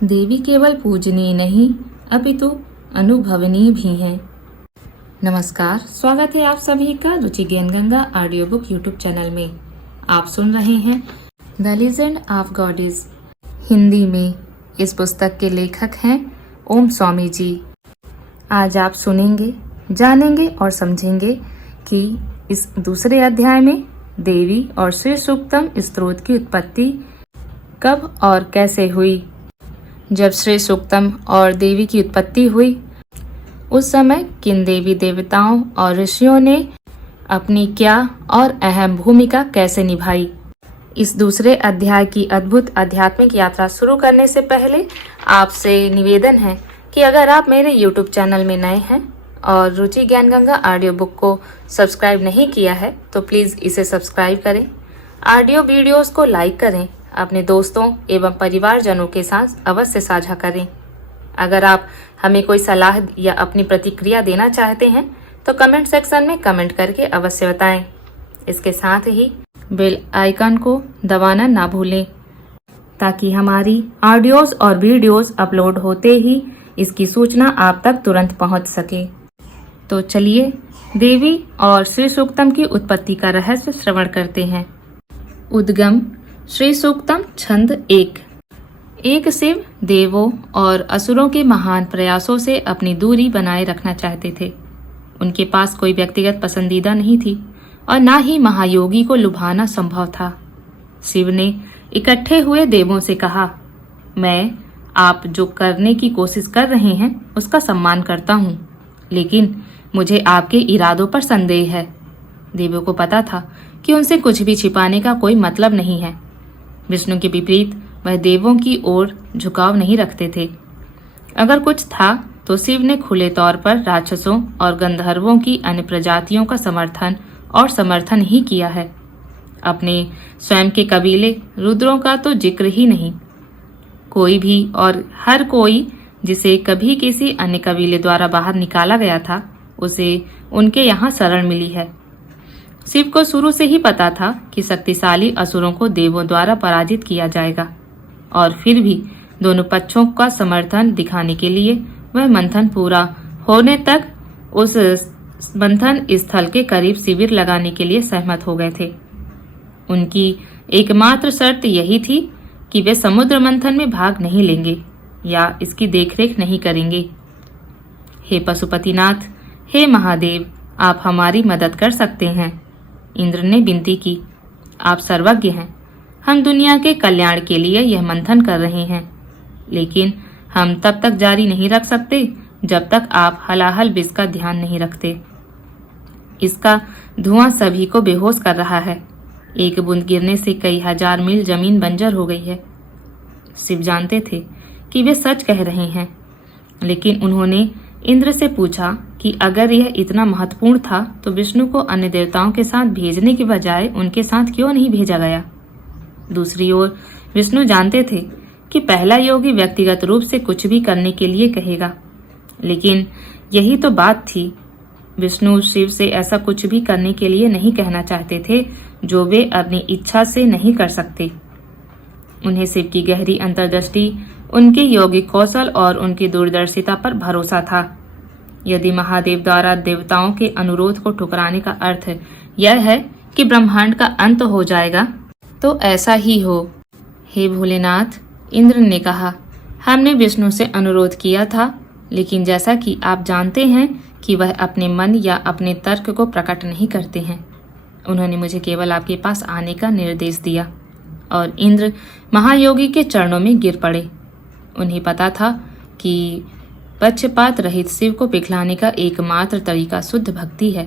देवी केवल पूजनीय नहीं अपितु अनुभवनीय भी हैं। नमस्कार, स्वागत है आप सभी का रुचि ज्ञान Ganga audio book YouTube channel में। आप सुन रहे हैं the legend of goddess Hindi में। इस पुस्तक के लेखक हैं ओम स्वामी जी। आज आप सुनेंगे, जानेंगे और समझेंगे कि इस दूसरे अध्याय में देवी और श्री सूक्तम स्तोत्र की उत्पत्ति कब और कैसे हुई। जब श्री सूक्तम और देवी की उत्पत्ति हुई उस समय किन देवी देवताओं और ऋषियों ने अपनी क्या और अहम भूमिका कैसे निभाई। इस दूसरे अध्याय की अद्भुत आध्यात्मिक यात्रा शुरू करने से पहले आपसे निवेदन है कि अगर आप मेरे YouTube चैनल में नए हैं और रुचि ज्ञान गंगा ऑडियो बुक को सब्सक्राइब नहीं किया है तो प्लीज़ इसे सब्सक्राइब करें, ऑडियो वीडियोस को लाइक करें, अपने दोस्तों एवं परिवारजनों के साथ अवश्य साझा करें। अगर आप हमें कोई सलाह या अपनी प्रतिक्रिया देना चाहते हैं तो कमेंट सेक्शन में कमेंट करके अवश्य बताएं। इसके साथ ही बेल आइकन को दबाना ना भूलें ताकि हमारी ऑडियोज और वीडियोस अपलोड होते ही इसकी सूचना आप तक तुरंत पहुंच सके। तो चलिए देवी और श्री सूक्तम की उत्पत्ति का रहस्य श्रवण करते हैं। उद्गम श्री सूक्तम छंद एक शिव देवों और असुरों के महान प्रयासों से अपनी दूरी बनाए रखना चाहते थे। उनके पास कोई व्यक्तिगत पसंदीदा नहीं थी और ना ही महायोगी को लुभाना संभव था। शिव ने इकट्ठे हुए देवों से कहा, मैं आप जो करने की कोशिश कर रहे हैं उसका सम्मान करता हूँ, लेकिन मुझे आपके इरादों पर संदेह है। देवों को पता था कि उनसे कुछ भी छिपाने का कोई मतलब नहीं है। विष्णु के विपरीत वह देवों की ओर झुकाव नहीं रखते थे। अगर कुछ था तो शिव ने खुले तौर पर राक्षसों और गंधर्वों की अन्य प्रजातियों का समर्थन ही किया है। अपने स्वयं के कबीले रुद्रों का तो जिक्र ही नहीं। कोई भी और हर कोई जिसे कभी किसी अन्य कबीले द्वारा बाहर निकाला गया था उसे उनके यहाँ शरण मिली है। शिव को शुरू से ही पता था कि शक्तिशाली असुरों को देवों द्वारा पराजित किया जाएगा और फिर भी दोनों पक्षों का समर्थन दिखाने के लिए वह मंथन पूरा होने तक उस मंथन स्थल के करीब शिविर लगाने के लिए सहमत हो गए थे। उनकी एकमात्र शर्त यही थी कि वे समुद्र मंथन में भाग नहीं लेंगे या इसकी देखरेख नहीं करेंगे। हे पशुपतिनाथ, हे महादेव, आप हमारी मदद कर सकते हैं। इंद्र ने विनती की, आप सर्वज्ञ हैं। हम दुनिया के कल्याण के लिए यह मंथन कर रहे हैं, लेकिन हम तब तक जारी नहीं रख सकते जब तक आप हलाहल विष का ध्यान नहीं रखते। इसका धुआं सभी को बेहोश कर रहा है। एक बूंद गिरने से कई हजार मील जमीन बंजर हो गई है। शिव जानते थे कि वे सच कह रहे हैं, लेकिन उन्होंने इंद्र से पूछा कि अगर यह इतना महत्वपूर्ण था तो विष्णु को अन्य देवताओं के साथ भेजने के बजाय उनके साथ क्यों नहीं भेजा गया। दूसरी ओर विष्णु जानते थे कि पहला योगी व्यक्तिगत रूप से कुछ भी करने के लिए कहेगा, लेकिन यही तो बात थी। विष्णु शिव से ऐसा कुछ भी करने के लिए नहीं कहना चाहते थे जो वे अपनी इच्छा से नहीं कर सकते। उन्हें शिव की गहरी अंतर्दृष्टि, उनके योगिक कौशल और उनकी दूरदर्शिता पर भरोसा था। यदि महादेव द्वारा देवताओं के अनुरोध को ठुकराने का अर्थ यह है कि ब्रह्मांड का अंत हो जाएगा तो ऐसा ही हो। हे भोलेनाथ, इंद्र ने कहा, हमने विष्णु से अनुरोध किया था, लेकिन जैसा कि आप जानते हैं कि वह अपने मन या अपने तर्क को प्रकट नहीं करते हैं। उन्होंने मुझे केवल आपके पास आने का निर्देश दिया। और इंद्र महायोगी के चरणों में गिर पड़े। उन्हें पता था कि पक्षपात रहित शिव को पिघलाने का एकमात्र तरीका शुद्ध भक्ति है,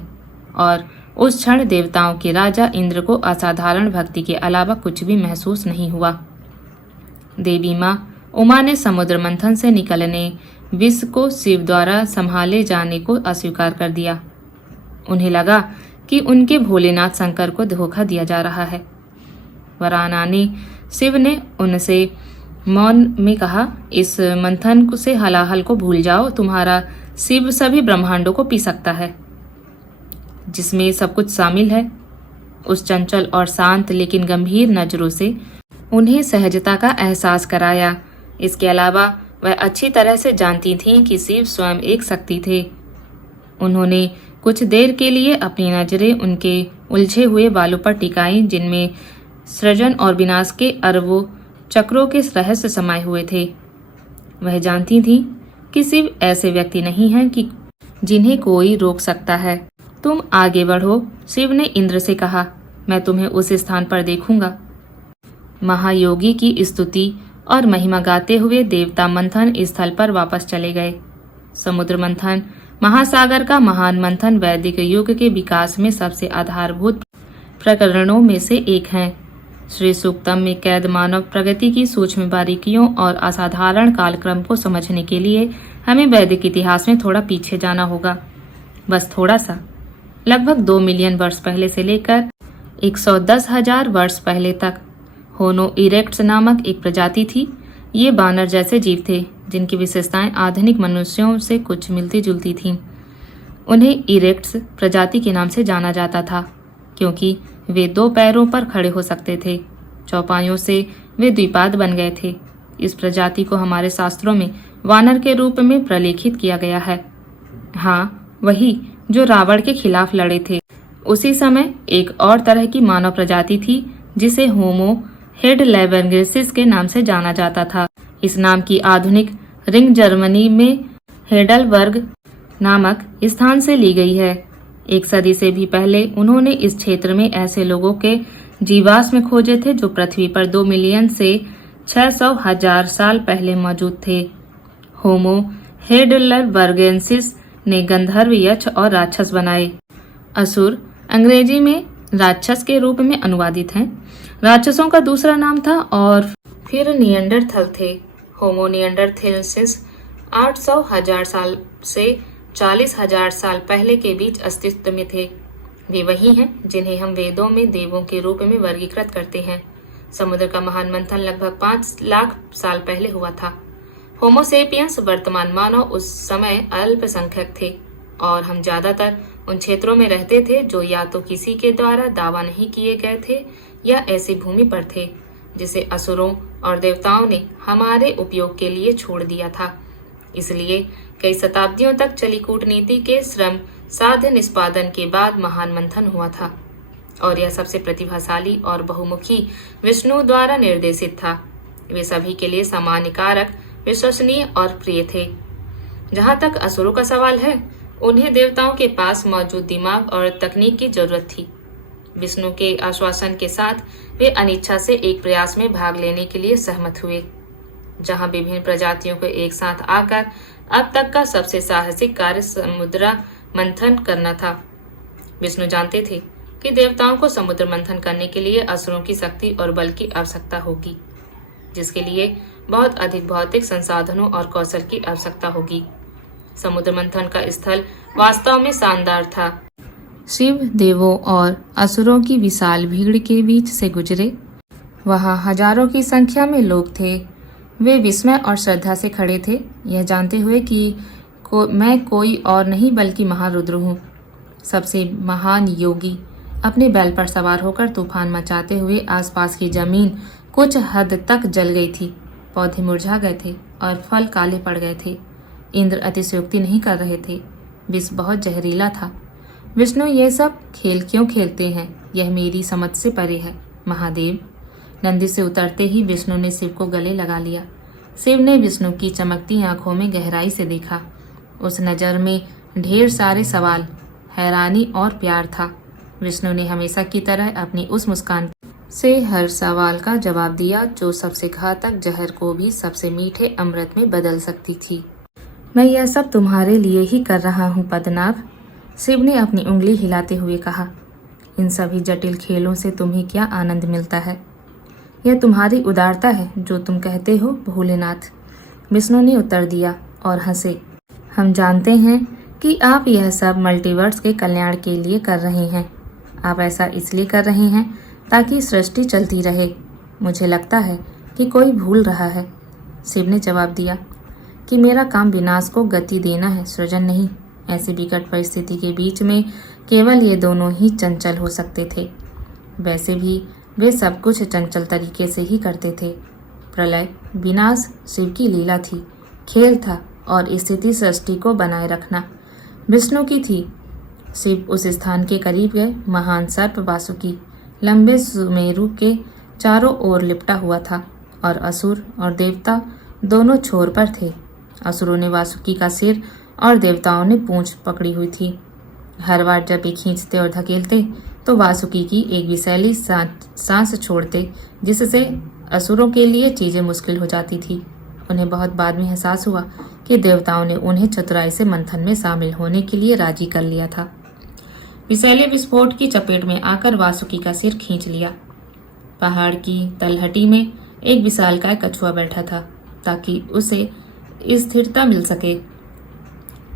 और उस क्षण देवताओं के राजा इंद्र को असाधारण भक्ति के अलावा कुछ भी महसूस नहीं हुआ। देवी माँ उमा ने समुद्र मंथन से निकलने विष को शिव द्वारा संभाले जाने को अस्वीकार कर दिया। उन्हें लगा कि उनके भोलेनाथ शंकर को धोखा दिया जा रहा है। वरानाने शिव ने उनसे मौन में कहा, इस मंथन से हलाहल को भूल जाओ। तुम्हारा शिव सभी ब्रह्मांडों को पी सकता है, जिसमें सब कुछ शामिल है। उस चंचल और शांत लेकिन गंभीर नजरों से उन्हें सहजता का एहसास कराया। इसके अलावा वह अच्छी तरह से जानती थीं कि शिव स्वयं एक शक्ति थे। उन्होंने कुछ देर के लिए अपनी नजरें उनके उलझे हुए बालों पर टिकाईं, जिनमें सृजन और विनाश के अरबों चक्रों के रहस्य समाये हुए थे। वह जानती थीं कि शिव ऐसे व्यक्ति नहीं हैं कि जिन्हें कोई रोक सकता है। तुम आगे बढ़ो, शिव ने इंद्र से कहा, मैं तुम्हें उस स्थान पर देखूंगा। महायोगी की स्तुति और महिमा गाते हुए देवता मंथन स्थल पर वापस चले गए। समुद्र मंथन, महासागर का महान मंथन वैदिक युग के विकास में सबसे आधारभूत प्रकरणों में से एक है। श्री सूक्तम में कैद मानव प्रगति की सूक्ष्म बारीकियों और असाधारण कालक्रम को समझने के लिए हमें वैदिक इतिहास में थोड़ा पीछे जाना होगा, बस थोड़ा सा। लगभग 2 मिलियन वर्ष पहले से लेकर 110,000 वर्ष पहले तक होनो इरेक्ट्स नामक एक प्रजाति थी। ये बानर जैसे जीव थे जिनकी विशेषताएं आधुनिक मनुष्यों से कुछ मिलती जुलती थीं। उन्हें इरेक्ट्स प्रजाति के नाम से जाना जाता था क्योंकि वे 2 पैरों पर खड़े हो सकते थे। चौपाइयों से वे द्विपाद बन गए थे। इस प्रजाति को हमारे शास्त्रों में वानर के रूप में प्रलेखित किया गया है। हाँ, वही जो रावण के खिलाफ लड़े थे। उसी समय एक और तरह की मानव प्रजाति थी जिसे होमो हेडलबर्गेंसिस के नाम से जाना जाता था। इस नाम की आधुनिक रिंग जर्मनी में हेडलबर्ग नामक स्थान से ली गई है। 1 सदी से भी पहले उन्होंने इस क्षेत्र में ऐसे लोगों के जीवाश्म खोजे थे जो पृथ्वी पर 2 मिलियन से 600,000 साल पहले मौजूद थे। होमो हेडलबर्गेंसिस ने गंधर्व, यक्ष और राक्षस बनाए। असुर अंग्रेजी में राक्षस के रूप में अनुवादित हैं। राक्षसों का दूसरा नाम था और फिर निएंडरथल थे। होमो निएंडरथेलेंसिस 800,000 साल से 40,000 साल पहले के बीच अस्तित्व में थे। वे वही हैं जिन्हें हम वेदों में देवों के रूप में वर्गीकृत करते हैं। समुद्र का महान मंथन लगभग 5 लाख साल पहले हुआ था। होमोसेपियंस वर्तमान मानव उस समय अल्पसंख्यक थे और हम ज्यादातर उन क्षेत्रों में रहते थे जो या तो किसी के द्वारा दावा नहीं किए गए थे या ऐसी भूमि पर थे जिसे असुरों और देवताओं ने हमारे उपयोग के लिए छोड़ दिया था। इसलिए कई शताब्दियों तक चली कूटनीति के श्रम साध्य निष्पादन के बाद महान मंथन हुआ था और यह सबसे प्रतिभाशाली और बहुमुखी विष्णु द्वारा निर्देशित था। वे सभी के लिए सामान्य कारक, विश्वसनीय और प्रिय थे। जहाँ तक असुरों का सवाल है, उन्हें देवताओं के पास मौजूद दिमाग और तकनीक की जरूरत थी। विष्णु के आश्वासन के साथ वे अनिच्छा से एक प्रयास में भाग लेने के लिए सहमत हुए, जहां विभिन्न प्रजातियों को एक साथ आकर अब तक का सबसे साहसिक कार्य समुद्र मंथन करना था। विष्णु जानते थे कि देवताओं को समुद्र मंथन करने के लिए असुरों की शक्ति और बल की आवश्यकता होगी, जिसके लिए बहुत अधिक भौतिक संसाधनों और कौशल की आवश्यकता होगी। समुद्र मंथन का स्थल वास्तव में शानदार था। शिव, देवों और असुरों की विशाल भीड़ के बीच से गुजरे। वहां हजारों की संख्या में लोग थे। वे विस्मय और श्रद्धा से खड़े थे, यह जानते हुए कि मैं कोई और नहीं बल्कि महारुद्र हूँ, सबसे महान योगी। अपने बैल पर सवार होकर तूफान मचाते हुए आसपास की जमीन कुछ हद तक जल गई थी। पौधे मुरझा गए थे और फल काले पड़ गए थे। इंद्र अतिशयोक्ति नहीं कर रहे थे। विष बहुत जहरीला था। विष्णु ये सब खेल क्यों खेलते हैं, यह मेरी समझ से परे है महादेव। नंदी से उतरते ही विष्णु ने शिव को गले लगा लिया। शिव ने विष्णु की चमकती आंखों में गहराई से देखा। उस नज़र में ढेर सारे सवाल, हैरानी और प्यार था। विष्णु ने हमेशा की तरह अपनी उस मुस्कान से हर सवाल का जवाब दिया जो सबसे घातक जहर को भी सबसे मीठे अमृत में बदल सकती थी। मैं यह सब तुम्हारे लिए ही कर रहा हूँ पद्मनाभ, शिव ने अपनी उंगली हिलाते हुए कहा। इन सभी जटिल खेलों से तुम्हें क्या आनंद मिलता है? यह तुम्हारी उदारता है जो तुम कहते हो भोलेनाथ, विष्णु ने उत्तर दिया और हंसे। हम जानते हैं कि आप यह सब मल्टीवर्स के कल्याण के लिए कर रहे हैं। आप ऐसा इसलिए कर रहे हैं ताकि सृष्टि चलती रहे। मुझे लगता है कि कोई भूल रहा है, शिव ने जवाब दिया, कि मेरा काम विनाश को गति देना है, सृजन नहीं। ऐसी विकट परिस्थिति के बीच में केवल ये दोनों ही चंचल हो सकते थे। वैसे भी वे सब कुछ चंचल तरीके से ही करते थे। प्रलय, विनाश शिव की लीला थी, खेल था और स्थिति सृष्टि को बनाए रखना विष्णु की थी। शिव उस स्थान के करीब गए। महान सर्प वासुकी लंबे सुमेरु के चारों ओर लिपटा हुआ था और असुर और देवता दोनों छोर पर थे। असुरों ने वासुकी का सिर और देवताओं ने पूंछ पकड़ी हुई थी। हर बार जब ये खींचते और धकेलते तो वासुकी की एक विषैली सांस छोड़ते, जिससे असुरों के लिए चीजें मुश्किल हो जाती थी। उन्हें बहुत बाद में एहसास हुआ कि देवताओं ने उन्हें चतुराई से मंथन में शामिल होने के लिए राजी कर लिया था। विषैले विस्फोट की चपेट में आकर वासुकी का सिर खींच लिया। पहाड़ की तलहटी में एक विशालकाय कछुआ बैठा था ताकि उसे स्थिरता मिल सके।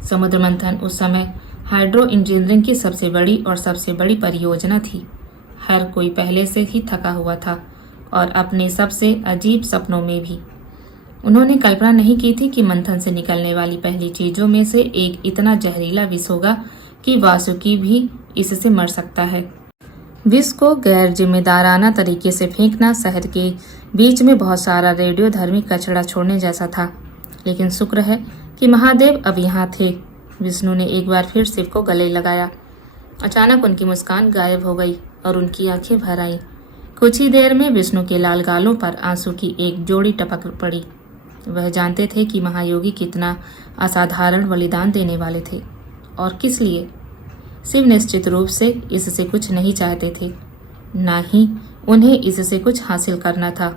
समुद्र मंथन उस समय हाइड्रो इंजीनियरिंग की सबसे बड़ी और सबसे बड़ी परियोजना थी। हर कोई पहले से ही थका हुआ था और अपने सबसे अजीब सपनों में भी। उन्होंने कल्पना नहीं की थी कि मंथन से निकलने वाली पहली चीजों में से एक इतना जहरीला विष होगा कि वासुकी भी इससे मर सकता है। विष को गैर जिम्मेदाराना तरीके से फेंकना शहर के बीच में बहुत सारा रेडियोधर्मी कचरा छोड़ने जैसा था, लेकिन शुक्र है कि महादेव अब यहाँ थे। विष्णु ने एक बार फिर शिव को गले लगाया। अचानक उनकी मुस्कान गायब हो गई और उनकी आंखें भर आईं। कुछ ही देर में विष्णु के लाल गालों पर आंसू की एक जोड़ी टपक पड़ी। वह जानते थे कि महायोगी कितना असाधारण बलिदान देने वाले थे और किस लिए। शिव निश्चित रूप से इससे कुछ नहीं चाहते थे, ना ही उन्हें इससे कुछ हासिल करना था।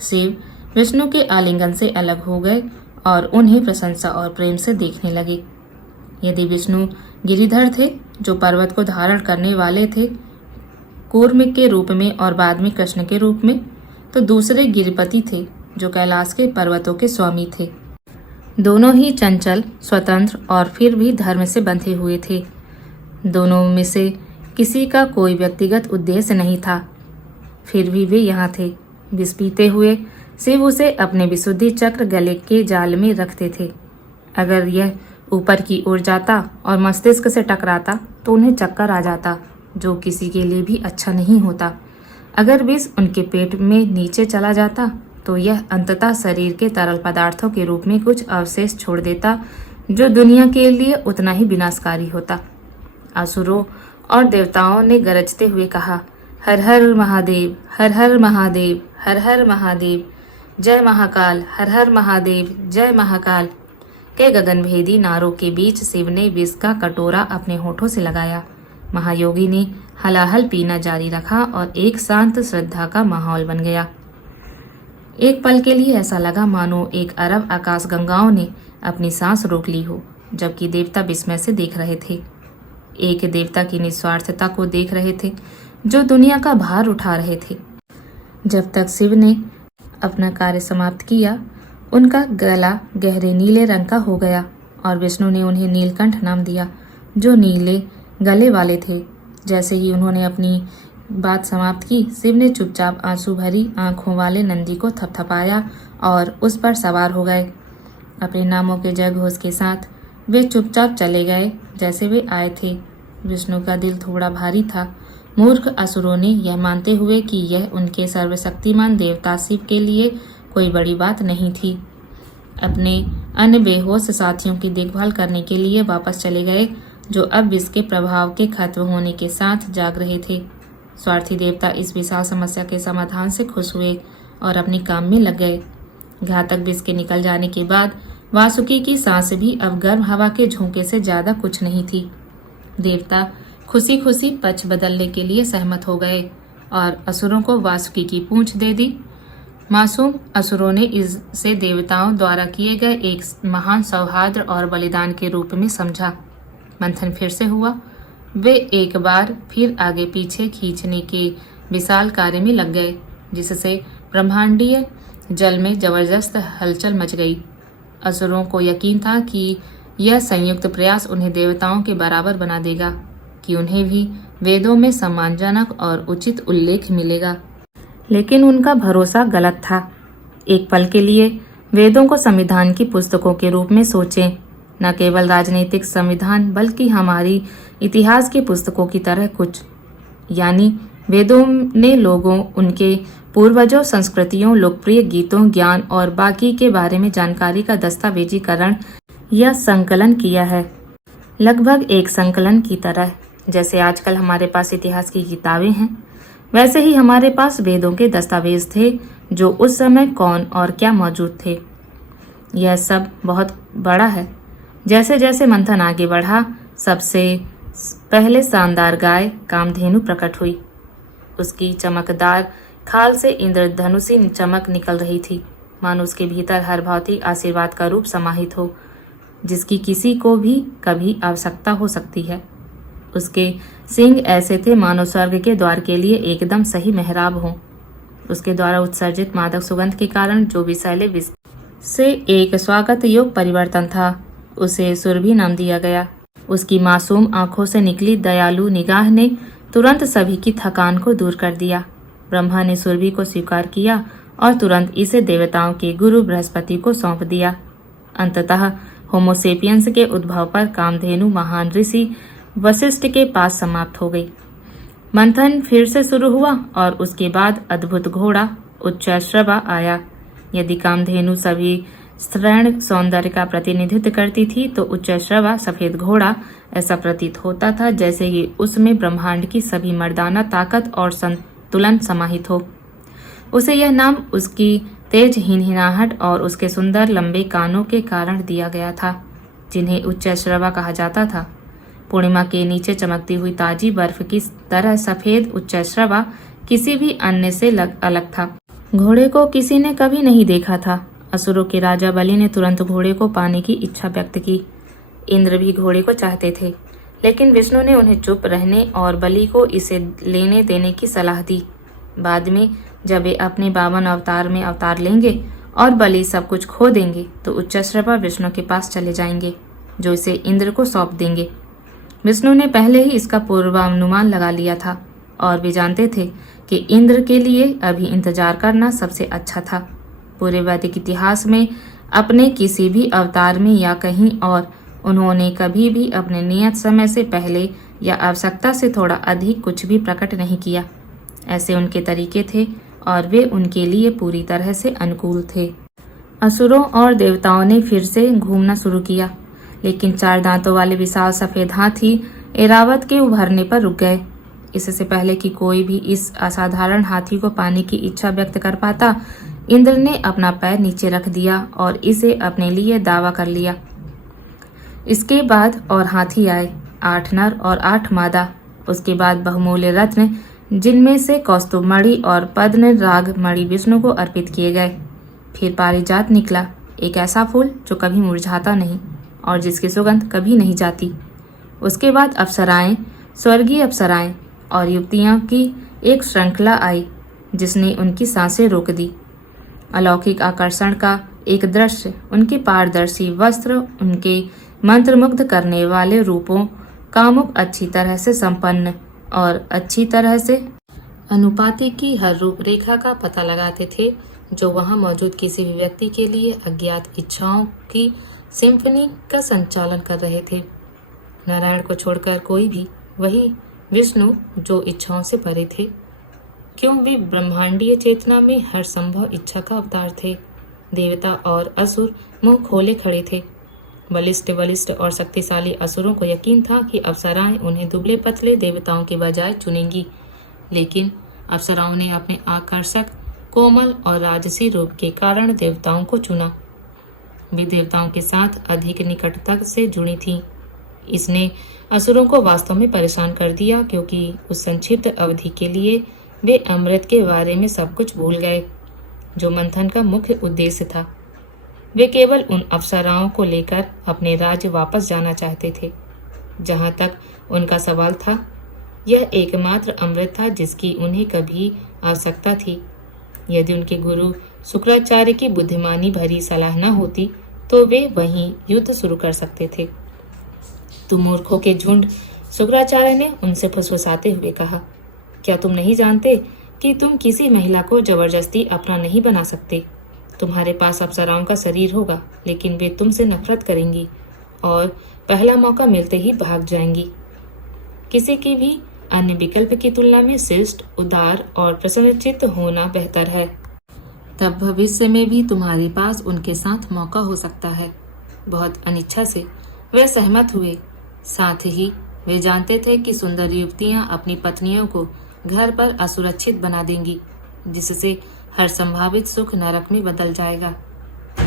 शिव विष्णु के आलिंगन से अलग हो गए और उन्हें प्रशंसा और प्रेम से देखने लगे। यदि विष्णु गिरिधर थे जो पर्वत को धारण करने वाले थे कूर्म के रूप में और बाद में कृष्ण के रूप में, तो दूसरे गिरिपति थे जो कैलाश के पर्वतों के स्वामी थे। दोनों ही चंचल, स्वतंत्र और फिर भी धर्म से बंधे हुए थे। दोनों में से किसी का कोई व्यक्तिगत उद्देश्य नहीं था, फिर भी वे यहाँ थे। विष पीते हुए शिव उसे अपने विशुद्धि चक्र गले के जाल में रखते थे। अगर यह ऊपर की ओर जाता और मस्तिष्क से टकराता तो उन्हें चक्कर आ जाता, जो किसी के लिए भी अच्छा नहीं होता। अगर विष उनके पेट में नीचे चला जाता तो यह अंततः शरीर के तरल पदार्थों के रूप में कुछ अवशेष छोड़ देता, जो दुनिया के लिए उतना ही विनाशकारी होता। असुरों और देवताओं ने गरजते हुए कहा, हर हर महादेव, हर हर महादेव, हर हर महादेव, जय महाकाल, हर हर महादेव, जय महाकाल के गगनभेदी नारों के बीच शिव ने विष का कटोरा अपने होठों से लगाया। महायोगी ने हलाहल पीना जारी रखा और एक शांत श्रद्धा का माहौल बन गया। एक पल के लिए ऐसा लगा मानो एक अरब आकाश गंगाओं ने अपनी सांस रोक ली हो, जबकि देवता विस्मय से देख रहे थे। एक देवता की निस्वार्थता को देख रहे थे जो दुनिया का भार उठा रहे थे। जब तक शिव ने अपना कार्य समाप्त किया, उनका गला गहरे नीले रंग का हो गया और विष्णु ने उन्हें नीलकंठ नाम दिया, जो नीले गले वाले थे। जैसे ही उन्होंने अपनी बात समाप्त की, शिव ने चुपचाप आंसू भरी आंखों वाले नंदी को थपथपाया और उस पर सवार हो गए। अपने नामों के जय घोष के साथ वे चुपचाप चले गए जैसे वे आए थे। विष्णु का दिल थोड़ा भारी था। मूर्ख असुरों ने यह मानते हुए कि यह उनके सर्वशक्तिमान देवता शिव के लिए कोई बड़ी बात नहीं थी, अपने अन्य बेहोश साथियों की देखभाल करने के लिए वापस चले गए, जो अब विष के प्रभाव के खत्म होने के साथ जाग रहे थे। स्वार्थी देवता इस विशाल समस्या के समाधान से खुश हुए और अपने काम में लग गए। घातक विष के निकल जाने के बाद वासुकी की सांस भी अब गर्म हवा के झोंके से ज्यादा कुछ नहीं थी। देवता खुशी खुशी पक्ष बदलने के लिए सहमत हो गए और असुरों को वासुकी की पूंछ दे दी। मासूम असुरों ने इसे देवताओं द्वारा किए गए एक महान सौहार्द और बलिदान के रूप में समझा। मंथन फिर से हुआ। वे एक बार फिर आगे पीछे खींचने के विशाल कार्य में लग गए, जिससे ब्रह्मांडीय जल में जबरदस्त हलचल मच गई। असुरों को यकीन था कि यह संयुक्त प्रयास उन्हें देवताओं के बराबर बना देगा, कि उन्हें भी वेदों में सम्मानजनक और उचित उल्लेख मिलेगा। लेकिन उनका भरोसा गलत था। एक पल के लिए वेदों को संविधान की पुस्तकों के रूप में सोचें, न केवल राजनीतिक संविधान बल्कि हमारी इतिहास की पुस्तकों की तरह कुछ। यानी वेदों ने लोगों, उनके पूर्वजों, संस्कृतियों, लोकप्रिय गीतों, ज्ञान और बाकी के बारे में जानकारी का दस्तावेजीकरण या संकलन किया है, लगभग एक संकलन की तरह। जैसे आजकल हमारे पास इतिहास की किताबें हैं, वैसे ही हमारे पास वेदों के दस्तावेज थे जो उस समय कौन और क्या मौजूद थे। यह सब बहुत बड़ा है। जैसे जैसे मंथन आगे बढ़ा, सबसे पहले शानदार गाय कामधेनु प्रकट हुई। उसकी चमकदार खाल से इंद्रधनुषी चमक निकल रही थी, मानो उसके भीतर हर भौतिक आशीर्वाद का रूप समाहित हो, जिसकी किसी को भी कभी आवश्यकता हो सकती है। उसके सींग ऐसे थे मानो स्वर्ग के द्वार के लिए एकदम सही मेहराब हों। उसके द्वारा उत्सर्जित मादक सुगंध के कारण जो विषैले से एक स्वागत योग परिवर्तन था, उसे सुरभि नाम दिया गया। उसकी मासूम आंखों से निकली दयालु निगाह ने तुरंत सभी की थकान को दूर कर दिया। ब्रह्मा ने सुरभि को स्वीकार किया और तुरंत इसे देवताओं के गुरु बृहस्पति को सौंप दिया। अंततः होमोसेपियंस के उद्भव पर कामधेनु महान ऋषि वशिष्ठ के पास समाप्त हो गई। मंथन फिर से शुरू हुआ और उसके बाद अद्भुत घोड़ा उच्चैश्रवा आया। यदि कामधेनु सभी स्तृण सौंदर्य का प्रतिनिधित्व करती थी, तो उच्चैश्रवा सफेद घोड़ा ऐसा प्रतीत होता था जैसे कि उसमें ब्रह्मांड की सभी मर्दाना ताकत और संतुलन समाहित हो। उसे यह नाम उसकी तेज हिनहिनाहट और उसके सुंदर लंबे कानों के कारण दिया गया था, जिन्हें उच्चैश्रवा कहा जाता था। पूर्णिमा के नीचे चमकती हुई ताजी बर्फ की तरह सफेद उच्चैश्रवा किसी भी अन्य से अलग था। घोड़े को किसी ने कभी नहीं देखा था। असुरों के राजा बलि ने तुरंत घोड़े को पाने की इच्छा व्यक्त की। इंद्र भी घोड़े को चाहते थे, लेकिन विष्णु ने उन्हें चुप रहने और बलि को इसे लेने देने की सलाह दी। बाद में जब वे अपने 52 अवतार में अवतार लेंगे और बलि सब कुछ खो देंगे, तो उच्चैश्रवा विष्णु के पास चले जाएंगे, जो इसे इंद्र को सौंप देंगे। विष्णु ने पहले ही इसका पूर्वानुमान लगा लिया था और वे जानते थे कि इंद्र के लिए अभी इंतजार करना सबसे अच्छा था। पूरे वैदिक इतिहास में अपने किसी भी अवतार में या कहीं और उन्होंने कभी भी अपने नियत समय से पहले या आवश्यकता से थोड़ा अधिक कुछ भी प्रकट नहीं किया। ऐसे उनके तरीके थे और वे उनके लिए पूरी तरह से अनुकूल थे। असुरों और देवताओं ने फिर से घूमना शुरू किया, लेकिन 4 दांतों वाले विशाल सफेद हाथी ऐरावत के उभरने पर रुक गए। इससे पहले कि कोई भी इस असाधारण हाथी को पाने की इच्छा व्यक्त कर पाता, इंद्र ने अपना पैर नीचे रख दिया और इसे अपने लिए दावा कर लिया। इसके बाद और हाथी आए, 8 नर और 8 मादा। उसके बाद बहुमूल्य रत्न, जिनमें से कौस्तुभ मणि और पद्म राग मणि विष्णु को अर्पित किए गए। फिर पारिजात निकला, एक ऐसा फूल जो कभी मुरझाता नहीं और जिसकी सुगंध कभी नहीं जाती। उसके बाद अप्सराएं, स्वर्गीय अप्सराएं और युवतियों की एक श्रृंखला आई, जिसने उनकी सांसें रोक दी। अलौकिक आकर्षण का एक दृश्य, उनके पारदर्शी वस्त्र, उनके मंत्रमुग्ध करने वाले रूपों, कामुक अच्छी तरह से संपन्न और अच्छी तरह से अनुपाति की हर रूपरेखा का पता लगाते थे, जो वहां मौजूद किसी भी व्यक्ति के लिए अज्ञात इच्छाओं की सिम्फनी का संचालन कर रहे थे। नारायण को छोड़कर कोई भी, वही विष्णु जो इच्छाओं से परे थे, क्यों वे ब्रह्मांडीय चेतना में हर संभव इच्छा का अवतार थे। देवता और असुर मुंह खोले खड़े थे। बलिष्ठ और शक्तिशाली असुरों को यकीन था कि अप्सराएं उन्हें दुबले पतले देवताओं के बजाय चुनेंगी, लेकिन अप्सराओं ने अपने आकर्षक, कोमल और राजसी रूप के कारण देवताओं को चुना। वे देवताओं के साथ अधिक निकटता से जुड़ी थीं। इसने असुरों को वास्तव में परेशान कर दिया, क्योंकि उस संक्षिप्त अवधि के लिए वे अमृत के बारे में सब कुछ भूल गए, जो मंथन का मुख्य उद्देश्य था। वे केवल उन अप्सराओं को लेकर अपने राज्य वापस जाना चाहते थे। जहां तक उनका सवाल था, यह एकमात्र अमृत था जिसकी उन्हें कभी आवश्यकता थी। यदि उनके गुरु शुक्राचार्य की बुद्धिमानी भरी सलाह न होती, तो वे वहीं युद्ध शुरू कर सकते थे। तुम मूर्खों के झुंड, शुक्राचार्य ने उनसे फुसफुसाते हुए कहा, क्या तुम नहीं जानते कि तुम किसी महिला को जबरदस्ती अपना नहीं बना सकते? तुम्हारे पास अप्सराओं का शरीर होगा, लेकिन वे तुमसे नफरत करेंगी और पहला मौका मिलते ही भाग जाएंगी। किसी की भी अन्य विकल्प की तुलना में शिष्ट, उदार और प्रसन्नचित्त होना बेहतर है। तब भविष्य में भी तुम्हारे पास उनके साथ मौका हो सकता है। बहुत अनिच्छा से वे सहमत हुए। साथ ही वे जानते थे कि सुंदर युवतियां अपनी पत्नियों को घर पर असुरक्षित बना देंगी, जिससे हर संभावित सुख नरक में बदल जाएगा।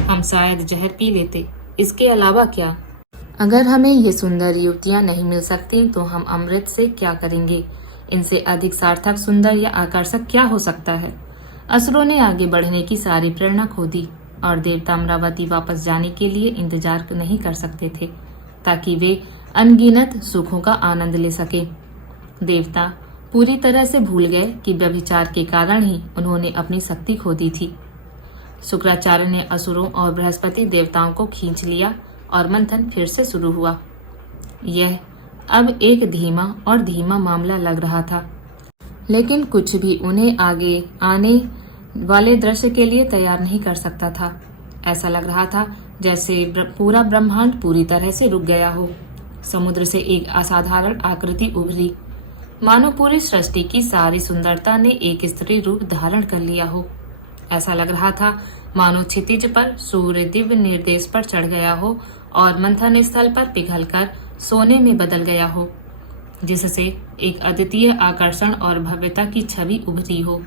हम शायद जहर पी लेते, इसके अलावा क्या? अगर हमें ये सुंदर युवतियां नहीं मिल सकती तो हम अमृत से क्या करेंगे? इनसे अधिक सार्थक, सुंदर या आकर्षक क्या हो सकता है? असुरों ने आगे बढ़ने की सारी प्रेरणा खो दी और देवता अमरावती वापस जाने के लिए इंतजार नहीं कर सकते थे, ताकि वे अनगिनत सुखों का आनंद ले सके। देवता पूरी तरह से भूल गए कि व्यभिचार के कारण ही उन्होंने अपनी शक्ति खो दी थी। शुक्राचार्य ने असुरों और बृहस्पति देवताओं को खींच लिया और मंथन फिर से शुरू हुआ। यह अब एक धीमा मामला लग रहा था, लेकिन कुछ भी उन्हें आगे आने वाले दृश्य के लिए तैयार नहीं कर सकता था। ऐसा लग रहा था जैसे पूरा ब्रह्मांड पूरी तरह से रुक गया हो। समुद्र से एक असाधारण आकृति उभरी, मानो पूरी सृष्टि की सारी सुंदरता ने एक स्त्री रूप धारण कर लिया हो। ऐसा लग रहा था मानो क्षितिज पर सूर्य दिव्य निर्देश पर चढ़ गया हो और मंथन स्थल पर पिघलकर सोने में बदल गया हो, जिससे एक अद्वितीय आकर्षण और भव्यता की छवि उभरी हो।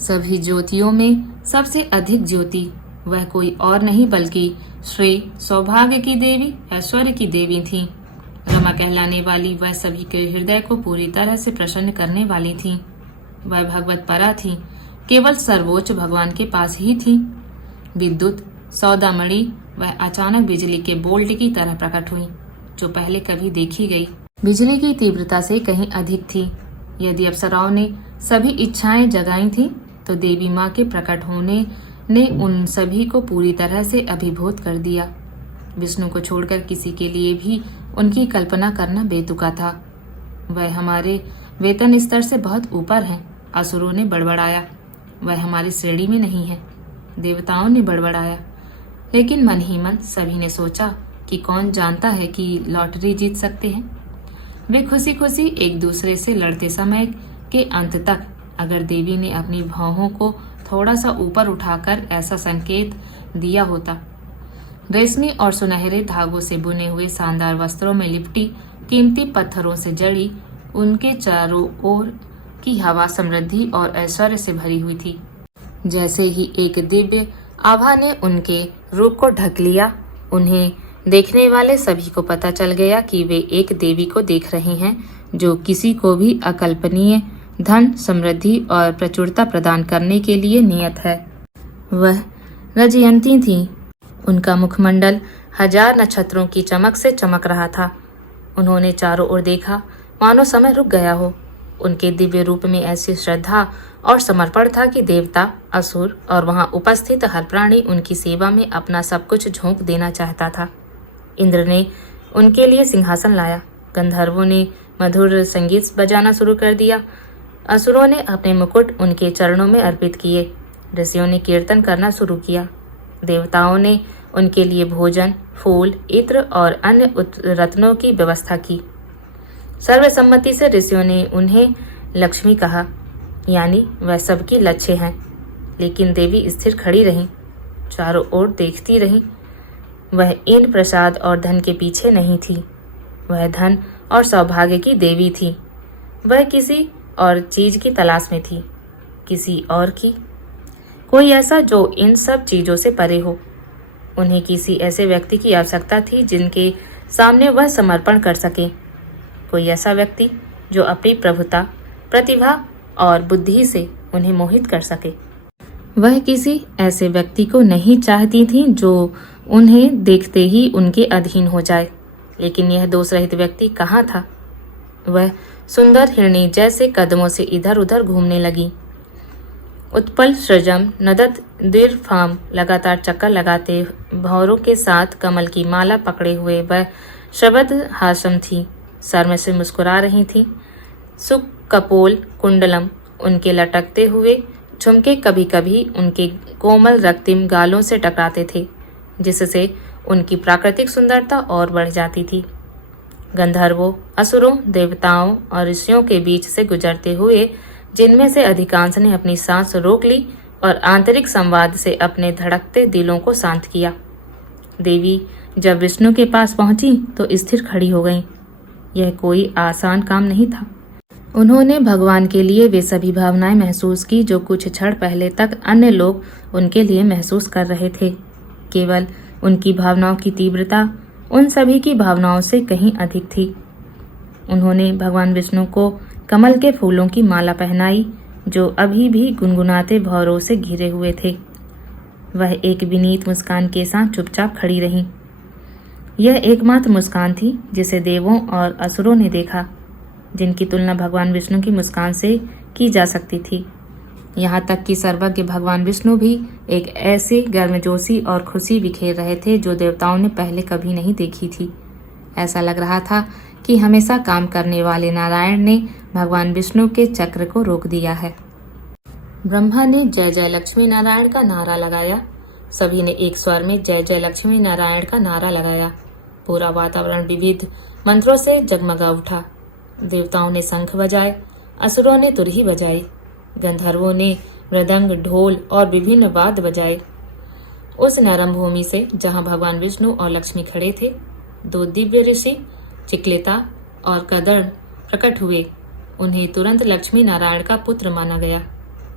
सभी ज्योतियों में सबसे अधिक ज्योति वह कोई और नहीं बल्कि श्री सौभाग्य की देवी, ऐश्वर्य की देवी थी। रमा कहलाने वाली वह सभी के हृदय को पूरी तरह से प्रसन्न करने वाली थी। वह भगवत परा थी, केवल सर्वोच्च भगवान के पास ही थी। विद्युत सौदामणि वह अचानक बिजली के बोल्ट की तरह प्रकट हुई, जो पहले कभी देखी गई बिजली की तीव्रता से कहीं अधिक थी। यदि अप्सराओं ने सभी इच्छाएं जगाई थी, तो देवी माँ के प्रकट होने ने उन सभी को पूरी तरह से अभिभूत कर दिया। विष्णु को छोड़कर किसी के लिए भी उनकी कल्पना करना बेतुका था। वह हमारे वेतन स्तर से बहुत ऊपर हैं, असुरों ने बड़बड़ाया। वह हमारी श्रेणी में नहीं है, देवताओं ने बड़बड़ाया। लेकिन मन ही मन सभी ने सोचा कि कौन जानता है कि लॉटरी जीत सकते हैं। वे खुशी खुशी एक दूसरे से लड़ते समय के अंत तक अगर देवी ने अपनी भौहों को थोड़ा सा ऊपर उठाकर ऐसा संकेत दिया होता। रेशमी और सुनहरे धागों से बुने हुए शानदार वस्त्रों में लिपटी, कीमती पत्थरों से जड़ी उनके चारों ओर की हवा समृद्धि और ऐश्वर्य से भरी हुई थी। जैसे ही एक दिव्य आभा ने उनके रूप को ढक लिया, उन्हें देखने वाले सभी को पता चल गया कि वे एक देवी को देख रहे हैं, जो किसी को भी अकल्पनीय धन, समृद्धि और प्रचुरता प्रदान करने के लिए नियत है। वह रजयंती थी। उनका मुखमंडल हजार नक्षत्रों की चमक से चमक रहा था। उन्होंने चारों ओर देखा, मानो समय रुक गया हो। उनके दिव्य रूप में ऐसी श्रद्धा और समर्पण था कि देवता, असुर और वहां उपस्थित हर प्राणी उनकी सेवा में अपना सब कुछ झोंक देना चाहता था। इंद्र ने उनके लिए सिंहासन लाया, गंधर्वों ने मधुर संगीत बजाना शुरू कर दिया, असुरों ने अपने मुकुट उनके चरणों में अर्पित किए, ऋषियों ने कीर्तन करना शुरू किया, देवताओं ने उनके लिए भोजन, फूल, इत्र और अन्य रत्नों की व्यवस्था की। सर्वसम्मति से ऋषियों ने उन्हें लक्ष्मी कहा, यानी वह सबकी लक्ष्य हैं। लेकिन देवी स्थिर खड़ी रहीं, चारों ओर देखती रहीं। वह इन प्रसाद और धन के पीछे नहीं थी। वह धन और सौभाग्य की देवी थी। वह किसी और चीज की तलाश में थी, किसी और की, कोई ऐसा जो इन सब चीजों से परे हो। उन्हें किसी ऐसे व्यक्ति की आवश्यकता थी जिनके सामने वह समर्पण कर सके, कोई ऐसा व्यक्ति जो अपनी प्रभुता, प्रतिभा और बुद्धि से उन्हें मोहित कर सके। वह किसी ऐसे व्यक्ति को नहीं चाहती थी जो उन्हें देखते ही उनके अधीन हो जाए। लेकिन यह दोष रहित व्यक्ति कहाँ था? वह सुंदर हिरणी जैसे कदमों से इधर उधर घूमने लगी। उत्पल सृजम नदत दीर्घाम लगातार चक्कर लगाते भौरों के साथ कमल की माला पकड़े हुए वह शबद हासम थी। सर में से मुस्कुरा रही थी। सुख कपोल कुंडलम उनके लटकते हुए झुमके कभी कभी उनके कोमल रक्तिम गालों से टकराते थे, जिससे उनकी प्राकृतिक सुंदरता और बढ़ जाती थी। गंधर्वों, असुरों, देवताओं और ऋषियों के बीच से गुजरते हुए, जिनमें से अधिकांश ने अपनी सांस रोक ली और आंतरिक संवाद से अपने धड़कते दिलों को शांत किया। देवी जब विष्णु के पास पहुंची तो स्थिर खड़ी हो गईं। यह कोई आसान काम नहीं था। उन्होंने भगवान के लिए वे सभी भावनाएं महसूस की जो कुछ क्षण पहले तक अन्य लोग उनके लिए महसूस कर रहे थे। केवल उनकी भावनाओं की तीव्रता उन सभी की भावनाओं से कहीं अधिक थी। उन्होंने भगवान विष्णु को कमल के फूलों की माला पहनाई जो अभी भी गुनगुनाते भौरों से घिरे हुए थे। वह एक विनीत मुस्कान के साथ चुपचाप खड़ी रहीं। यह एकमात्र मुस्कान थी जिसे देवों और असुरों ने देखा, जिनकी तुलना भगवान विष्णु की मुस्कान से की जा सकती थी। यहाँ तक कि सर्वज्ञ भगवान विष्णु भी एक ऐसी गर्मजोशी और खुशी बिखेर रहे थे जो देवताओं ने पहले कभी नहीं देखी थी। ऐसा लग रहा था कि हमेशा काम करने वाले नारायण ने भगवान विष्णु के चक्र को रोक दिया है। ब्रह्मा ने जय जय लक्ष्मी नारायण का नारा लगाया। सभी ने एक स्वर में जय जय लक्ष्मी नारायण का नारा लगाया। पूरा वातावरण विविध मंत्रों से जगमगा उठा। देवताओं ने शंख बजाए, असुरों ने तुरही बजाई, गंधर्वों ने मृदंग, ढोल और विभिन्न वाद्य बजाए। उस नरम भूमि से जहां भगवान विष्णु और लक्ष्मी खड़े थे, दो दिव्य ऋषि चिक्लिता और कदर्ण प्रकट हुए। उन्हें तुरंत लक्ष्मी नारायण का पुत्र माना गया।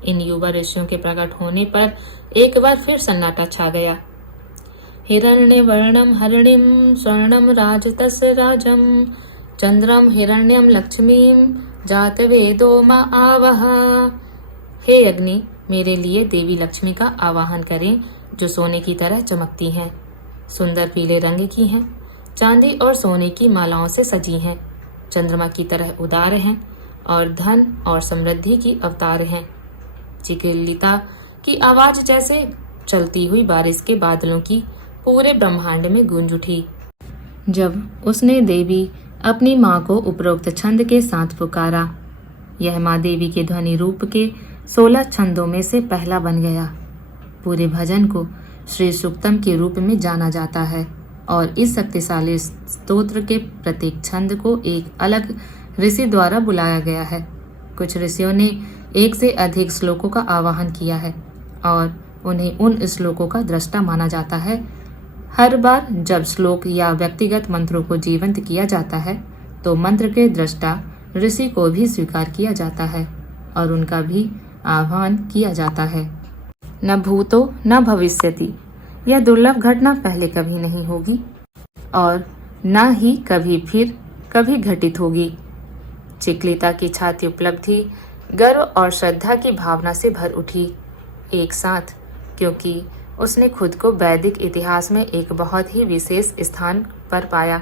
इन युवा ऋषियों के प्रकट होने पर एक बार फिर सन्नाटा छा गया। हिरण्यवर्णम हरिणीम स्वर्णम राजतस्य राजम चंद्रम हिरण्यम लक्ष्मीम जातवेदो मा आवह। हे अग्नि, मेरे लिए देवी लक्ष्मी का आवाहन करें जो सोने की तरह चमकती हैं, सुंदर पीले रंग की हैं, चांदी और सोने की मालाओं से सजी हैं, चंद्रमा की तरह उदार हैं और धन और समृद्धि की अवतार हैं। चिकिलिता की आवाज जैसे चलती हुई बारिश के बादलों की पूरे ब्रह्मांड में गूंज उठी। जब उसने देवी अपनी माँ को उपरोक्त छंद के साथ पुकारा, यह माँ देवी के ध्वनि रूप के 16 छंदों में से पहला बन गया। पूरे भजन को श्री सूक्तम के रूप में जाना जाता है और इस शक्तिशाली स्तोत्र के प्रत्येक छंद को एक अलग ऋषि द्वारा बुलाया गया है। कुछ ऋषियों ने एक से अधिक श्लोकों का आवाहन किया है और उन्हें उन श्लोकों का दृष्टा माना जाता है। हर बार जब श्लोक या व्यक्तिगत मंत्रों को जीवंत किया जाता है तो मंत्र के दृष्टा ऋषि को भी स्वीकार किया जाता है और उनका भी आह्वान किया जाता है। न भूतो न भविष्यति, यह दुर्लभ घटना पहले कभी नहीं होगी और न ही कभी फिर कभी घटित होगी। चिक्लिता की छाती उपलब्धि, गर्व और श्रद्धा की भावना से भर उठी एक साथ, क्योंकि उसने खुद को वैदिक इतिहास में एक बहुत ही विशेष स्थान पर पाया।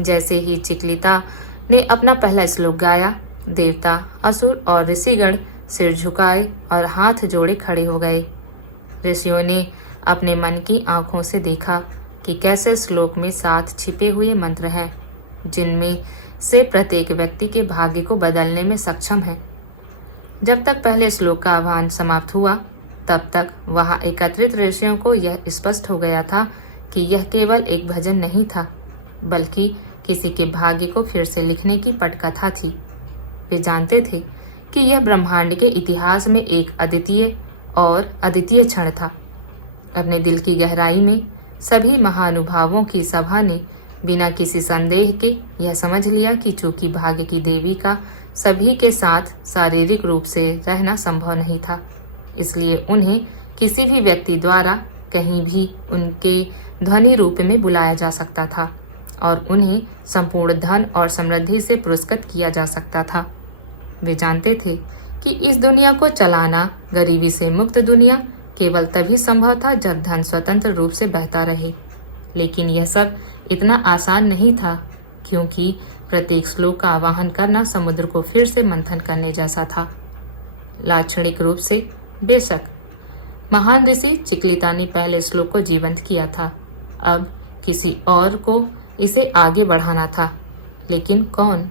जैसे ही चिक्लिता ने अपना पहला श्लोक गाया, देवता, असुर और ऋषिगण सिर झुकाए और हाथ जोड़े खड़े हो गए। ऋषियों ने अपने मन की आंखों से देखा कि कैसे श्लोक में 7 छिपे हुए मंत्र हैं, जिनमें से प्रत्येक व्यक्ति के भाग्य को बदलने में सक्षम है। जब तक पहले श्लोक का आह्वान समाप्त हुआ, तब तक वहां एकत्रित ऋषियों को यह स्पष्ट हो गया था कि यह केवल एक भजन नहीं था, बल्कि किसी के भाग्य को फिर से लिखने की पटकथा थी। वे जानते थे कि यह ब्रह्मांड के इतिहास में एक अद्वितीय क्षण था। अपने दिल की गहराई में सभी महानुभावों की सभा ने बिना किसी संदेह के यह समझ लिया कि चूंकि भाग्य की देवी का सभी के साथ शारीरिक रूप से रहना संभव नहीं था, इसलिए उन्हें किसी भी व्यक्ति द्वारा कहीं भी उनके ध्वनि रूप में बुलाया जा सकता था और उन्हें संपूर्ण धन और समृद्धि से पुरस्कृत किया जा सकता था। वे जानते थे कि इस दुनिया को चलाना, गरीबी से मुक्त दुनिया, केवल तभी संभव था जब धन स्वतंत्र रूप से बहता रहे। लेकिन यह सब इतना आसान नहीं था, क्योंकि प्रत्येक श्लोक का आवाहन करना समुद्र को फिर से मंथन करने जैसा था। लाक्षणिक रूप से बेशक महान ऋषि चिक्लिता ने पहले श्लोक को जीवंत किया था, अब किसी और को इसे आगे बढ़ाना था। लेकिन कौन?